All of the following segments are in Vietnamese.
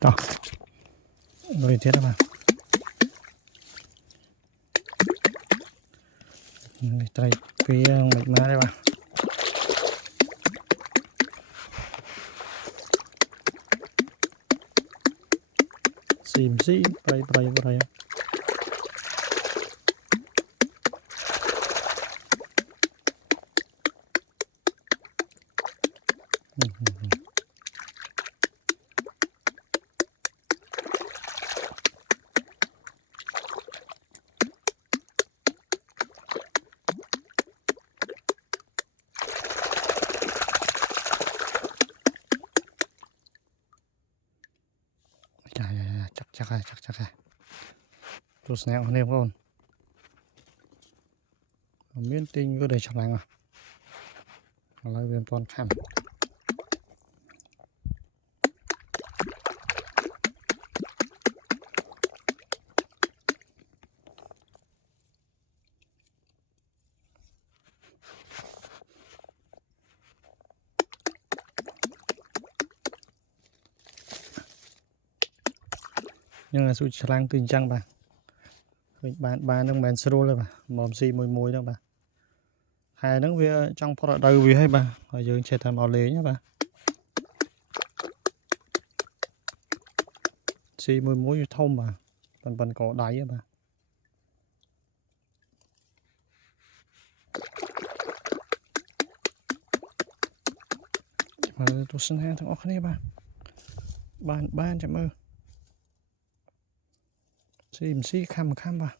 Đó. Rồi thế đó mà. Tay phía mạch má đây mà. Xìm xí, bray. Chắc rồi. Tôi snap anh em không? Miếng tinh cứ để chọc lạnh à? Lấy viên con khăn. Nhưng là sự chọc lạnh tình chăng bà? Bạn đang bèn sưu lên bà, mồm xì mùi đó bà. Hai nó vì trong phó đầu vì hay bà, rồi giờ chạy thành màu lế nhá bà. Xì mùi thông bà, phần có đáy bà. Mà tôi xin hai thằng ốc này bà. Bạn chậm ơ. Xì khăm bà.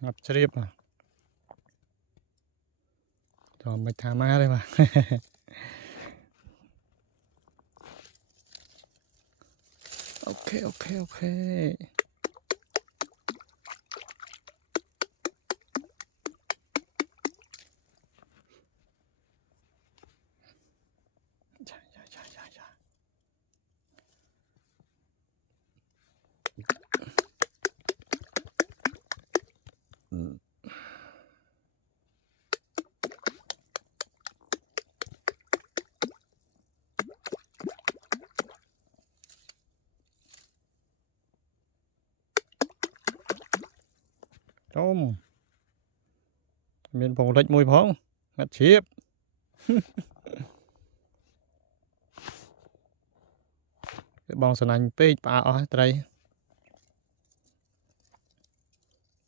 Ngập chếp à. Rồi mày thả má đây bà. Ok. Dạ. Tôm. Miền bầu lệch mùi phong. Ngặt chếp. Cái bong sân anh phê bà ở đây.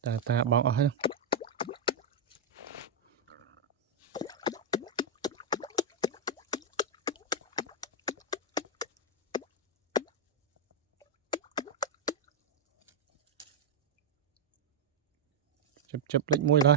Ta bong ở. Chụp lệch mùi thôi.